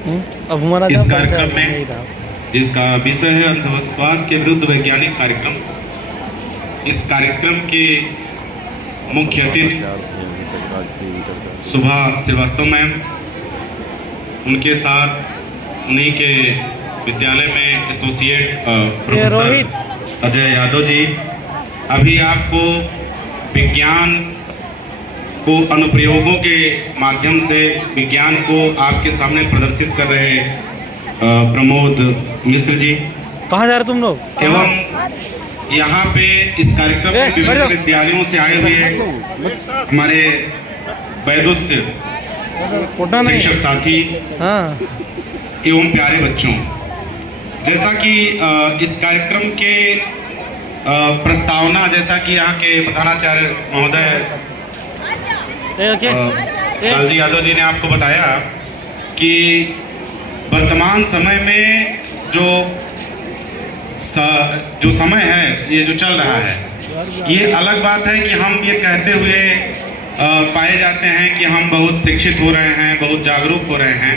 इस कार्यक्रम में जिसका विषय है अंधविश्वास के विरुद्ध वैज्ञानिक कार्यक्रम। इस कार्यक्रम के मुख्य अतिथि सुभा श्रीवास्तव मैम, उनके साथ उन्हीं के विद्यालय में एसोसिएट प्रोफेसर अजय यादव जी अभी आपको विज्ञान को अनुप्रयोगों के माध्यम से विज्ञान को आपके सामने प्रदर्शित कर रहे प्रमोद मिश्र जी। कहाँ जा रहे तुम लोग? एवं यहाँ पे इस कार्यक्रम में विभिन्न विद्यालयों से आए हुए हमारे वैदुष्य शिक्षक साथी एवं प्यारे बच्चों, जैसा कि इस कार्यक्रम के प्रस्तावना, जैसा कि यहाँ के प्रधानाचार्य महोदय लालजी यादव जी ने आपको बताया कि वर्तमान समय में जो समय है, ये जो चल रहा है, ये अलग बात है कि हम ये कहते हुए पाए जाते हैं कि हम बहुत शिक्षित हो रहे हैं, बहुत जागरूक हो रहे हैं।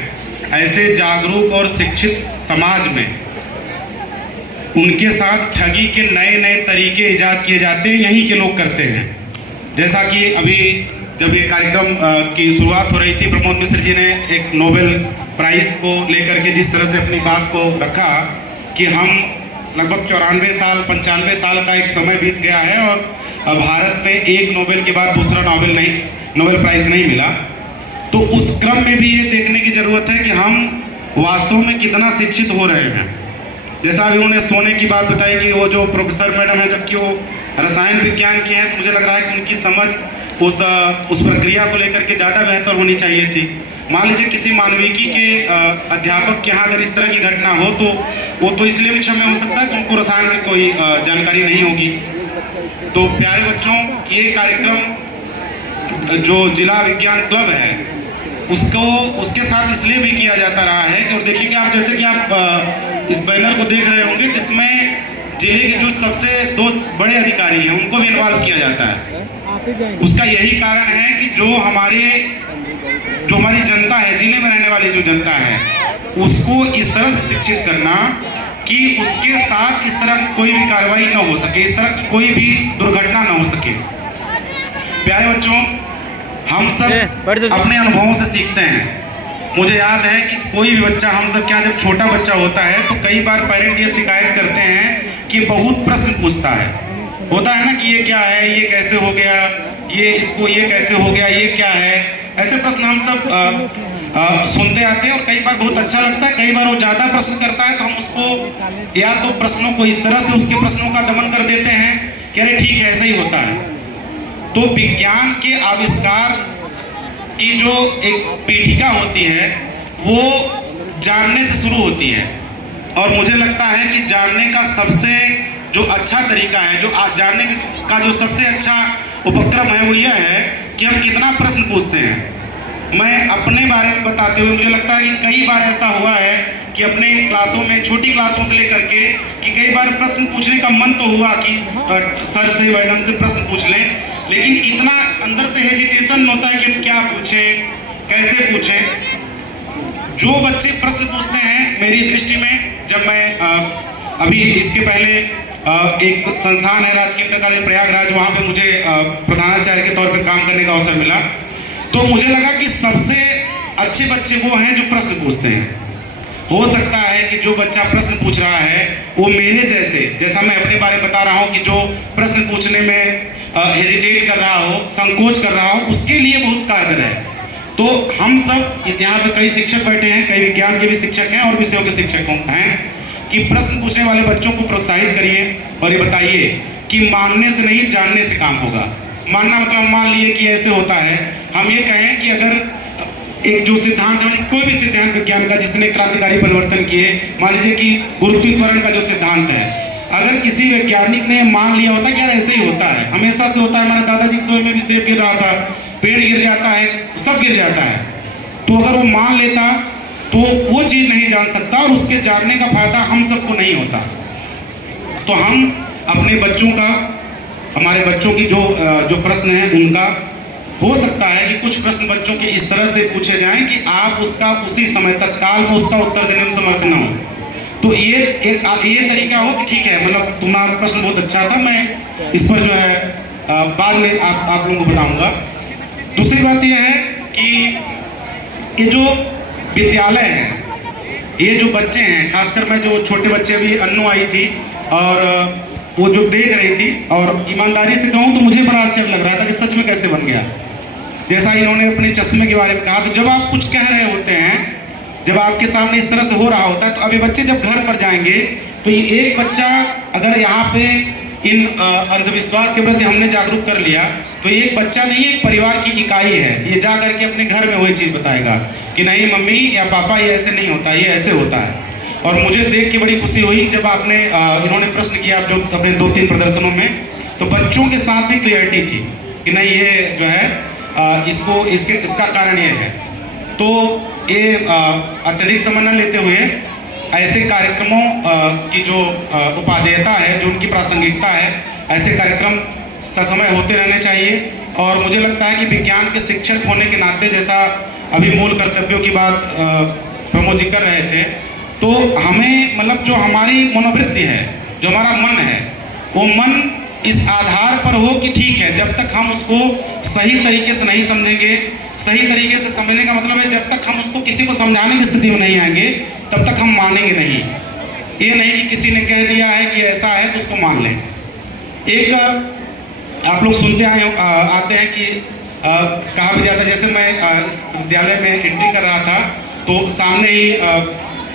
ऐसे जागरूक और शिक्षित समाज में उनके साथ ठगी के नए नए तरीके ईजाद किए जाते हैं, यहीं के लोग करते हैं। जैसा कि अभी जब ये कार्यक्रम की शुरुआत हो रही थी, प्रमोद मिश्र जी ने एक नोबेल प्राइज़ को लेकर के जिस तरह से अपनी बात को रखा कि हम लगभग 94 साल 95 साल का एक समय बीत गया है और भारत में एक नोबेल के बाद दूसरा नोबेल प्राइज़ नहीं मिला। तो उस क्रम में भी ये देखने की ज़रूरत है कि हम वास्तव में कितना शिक्षित हो रहे हैं। जैसा अभी उन्होंने सोने की बात बताई कि वो जो प्रोफेसर मैडम है, जबकि वो रसायन विज्ञान की हैं, तो मुझे लग रहा है कि उनकी समझ उस प्रक्रिया को लेकर के ज़्यादा बेहतर होनी चाहिए थी। मान लीजिए किसी मानविकी के अध्यापक के यहाँ अगर इस तरह की घटना हो तो वो तो इसलिए भी क्षम्य हो सकता है कि उनको रसायन की कोई जानकारी नहीं होगी। तो प्यारे बच्चों, ये कार्यक्रम जो जिला विज्ञान क्लब है उसके साथ इसलिए भी किया जाता रहा है कि, और देखिए आप जैसे कि आप इस बैनर को देख रहे होंगे, इसमें जिले के जो सबसे 2 बड़े अधिकारी हैं उनको भी इन्वॉल्व किया जाता है। उसका यही कारण है कि जो हमारी जनता है, जिले में रहने वाली जो जनता है, उसको इस तरह से शिक्षित करना कि उसके साथ इस तरह की कोई भी कार्रवाई न हो सके, इस तरह की कोई भी दुर्घटना न हो सके। प्यारे बच्चों, हम सब अपने अनुभवों से सीखते हैं। मुझे याद है कि कोई भी बच्चा, हम सब क्या, जब छोटा बच्चा होता है तो कई बार पेरेंट ये शिकायत करते हैं कि बहुत प्रश्न पूछता है, होता है ना कि ये क्या है, ये कैसे हो गया, ये कैसे हो गया, ये क्या है। ऐसे प्रश्न हम सब सुनते आते हैं और कई बार बहुत अच्छा लगता है। कई बार वो ज़्यादा प्रश्न करता है तो हम उसको या तो प्रश्नों को इस तरह से उसके प्रश्नों का दमन कर देते हैं कि अरे ठीक है, ऐसा ही होता है। तो विज्ञान के आविष्कार की जो एक पीठिका होती है वो जानने से शुरू होती है, और मुझे लगता है कि जानने का सबसे जो अच्छा तरीका है, जो जानने का जो सबसे अच्छा उपक्रम है, वो यह है कि हम कितना प्रश्न पूछते हैं। मैं अपने बारे में बताते हुए मुझे लगता है कि कई बार ऐसा हुआ है कि अपने क्लासों में, छोटी क्लासों से लेकर के, कि कई बार प्रश्न पूछने का मन तो हुआ कि सर से, मैडम से प्रश्न पूछ लें, लेकिन इतना अंदर से हेजिटेशन होता है कि क्या पूछें, कैसे पूछें। जो बच्चे प्रश्न पूछते हैं, मेरी दृष्टि में, जब मैं अभी इसके पहले एक संस्थान है राजकीय इंटर कॉलेज प्रयागराज, वहाँ पे मुझे प्रधानाचार्य के तौर पर काम करने का अवसर मिला, तो मुझे लगा कि सबसे अच्छे बच्चे वो हैं जो प्रश्न पूछते हैं। हो सकता है कि जो बच्चा प्रश्न पूछ रहा है वो मेरे जैसा मैं अपने बारे में बता रहा हूँ कि जो प्रश्न पूछने में हेजिटेट कर रहा हो, संकोच कर रहा हो, उसके लिए बहुत कारगर है। तो हम सब यहाँ पे कई शिक्षक बैठे हैं, कई विज्ञान के भी शिक्षक हैं और विषयों के शिक्षक हैं, कि प्रश्न पूछने वाले बच्चों को प्रोत्साहित करिए और ये बताइए कि मानने से नहीं, जानने से काम होगा। मानना मतलब मान लिए कि ऐसे होता है। हम ये कहें कि अगर एक जो सिद्धांत है, कोई भी सिद्धांत विज्ञान का जिसने क्रांतिकारी परिवर्तन किए, मान लीजिए कि गुरुत्वाकर्षण का जो सिद्धांत है, अगर किसी वैज्ञानिक ने मान लिया होता कि यार ऐसे ही होता है, हमेशा से होता है, हमारे दादाजी के समय में भी सेब गिर रहा था, पेड़ गिर जाता है, सब गिर जाता है, तो अगर वो मान लेता तो वो चीज़ नहीं जान सकता और उसके जानने का फायदा हम सबको नहीं होता। तो हम अपने बच्चों का, हमारे बच्चों की जो प्रश्न है उनका हो सकता है कि कुछ प्रश्न बच्चों के इस तरह से पूछे जाएं कि आप उसका उसी समय तत्काल में उसका उत्तर देने में समर्थ न हो। तो ये तरीका हो कि ठीक है, मतलब तुम्हारा प्रश्न बहुत अच्छा था, मैं इस पर जो है बाद में आप लोगों को बताऊंगा। दूसरी बात यह है कि ये जो विद्यालय है, ये जो बच्चे हैं, खासकर मैं जो छोटे बच्चे, अभी अन्नू आई थी और वो जो देख रही थी, और ईमानदारी से कहूँ तो मुझे बड़ा आश्चर्य लग रहा था कि सच में कैसे बन गया। जैसा इन्होंने अपने चश्मे के बारे में कहा, तो जब आप कुछ कह रहे होते हैं, जब आपके सामने इस तरह से हो रहा होता है, तो अभी बच्चे जब घर पर जाएंगे तो ये एक बच्चा अगर यहाँ पे इन अंधविश्वास के प्रति हमने जागरूक कर लिया, तो ये एक बच्चा नहीं, एक परिवार की इकाई है। ये जा करके अपने घर में वही चीज़ बताएगा कि नहीं मम्मी या पापा, ये ऐसे नहीं होता, ये ऐसे होता है। और मुझे देख के बड़ी खुशी हुई जब आपने इन्होंने प्रश्न किया जो अपने 2-3 प्रदर्शनों में, तो बच्चों के साथ भी क्लियरिटी थी कि नहीं ये जो है इसका कारण ये है। तो ये अत्यधिक समय न लेते हुए ऐसे कार्यक्रमों की जो उपादेयता है, जो उनकी प्रासंगिकता है, ऐसे कार्यक्रम ससमय होते रहने चाहिए। और मुझे लगता है कि विज्ञान के शिक्षक होने के नाते, जैसा अभी मूल कर्तव्यों की बात प्रमोद जी कर रहे थे, तो हमें मतलब जो हमारी मनोवृत्ति है, जो हमारा मन है, वो मन इस आधार पर हो कि ठीक है, जब तक हम उसको सही तरीके से नहीं समझेंगे, सही तरीके से समझने का मतलब है जब तक हम उसको किसी को समझाने की स्थिति में नहीं आएंगे, तब तक हम मानेंगे नहीं। ये नहीं कि किसी ने कह दिया है कि ऐसा है तो उसको मान लें। एक आप लोग सुनते आते हैं कि कहा भी जाता है, जैसे मैं इस विद्यालय में एंट्री कर रहा था तो सामने ही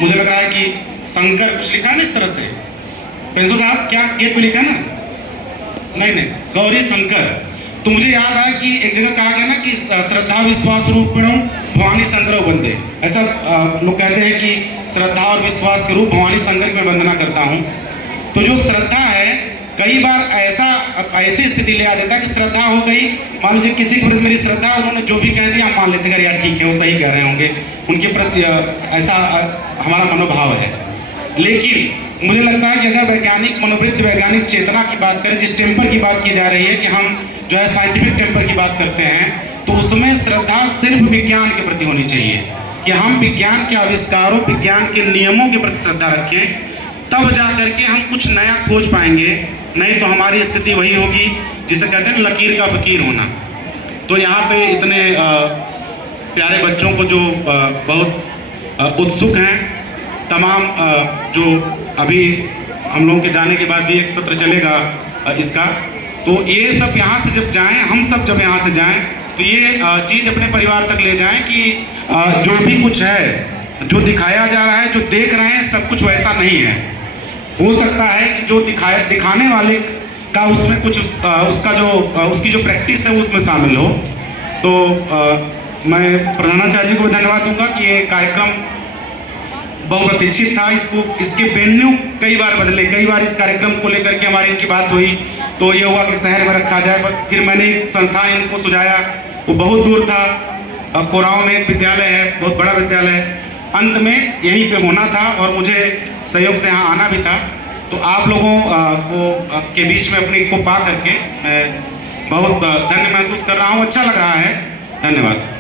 मुझे लग रहा है कि शंकर कुछ लिखा है ना इस तरह से, प्रिंसिपल साहब क्या गेट पे लिखा है ना, नहीं गौरी शंकर। तो मुझे याद आया कि एक जगह कहा गया ना कि श्रद्धा विश्वास रूपिणों भवानी शंकर बंदे, ऐसा लोग कहते हैं कि श्रद्धा और विश्वास के रूप भवानी शंकर की मैं वंदना करता हूँ। तो जो श्रद्धा है, कई बार ऐसी स्थिति ले आ देता है कि श्रद्धा हो गई, मान लीजिए किसी के प्रति मेरी श्रद्धा, उन्होंने जो भी कह दिया हम मान लेते हैं यार ठीक है वो सही कह रहे होंगे, उनके प्रति ऐसा हमारा मनोभाव है। लेकिन मुझे लगता है कि अगर वैज्ञानिक मनोवृत्ति, वैज्ञानिक चेतना की बात करें, जिस टेम्पर की बात की जा रही है कि हम जो है साइंटिफिक टेम्पर की बात करते हैं, तो उसमें श्रद्धा सिर्फ विज्ञान के प्रति होनी चाहिए कि हम विज्ञान के आविष्कारों, विज्ञान के नियमों के प्रति श्रद्धा रखें, तब जा करके हम कुछ नया खोज पाएंगे। नहीं तो हमारी स्थिति वही होगी जिसे कहते हैं लकीर का फकीर होना। तो यहाँ पे इतने प्यारे बच्चों को जो बहुत उत्सुक हैं, तमाम जो अभी हम लोगों के जाने के बाद भी एक सत्र चलेगा इसका, तो ये सब यहाँ से जब जाएं, हम सब जब यहाँ से जाएं, तो ये चीज़ अपने परिवार तक ले जाएं कि जो भी कुछ है, जो दिखाया जा रहा है, जो देख रहे हैं, सब कुछ वैसा नहीं है। हो सकता है कि जो दिखाने वाले का उसमें कुछ उसका जो उसकी जो प्रैक्टिस है वो उसमें शामिल हो। तो मैं प्रधानाचार्य जी को धन्यवाद दूंगा कि ये कार्यक्रम बहुप्रतीक्षित था। इसके वेन्यू कई बार बदले, कई बार इस कार्यक्रम को लेकर के हमारी इनकी बात हुई, तो ये हुआ कि शहर में रखा जाए, पर फिर मैंने एक संस्थान इनको सुझाया, वो बहुत दूर था, कोराव में एक विद्यालय है, बहुत बड़ा विद्यालय है, अंत में यहीं पे होना था और मुझे सहयोग से यहाँ आना भी था। तो आप लोगों को के बीच में अपने को पा करके मैं बहुत धन्य महसूस कर रहा हूँ, अच्छा लग रहा है। धन्यवाद।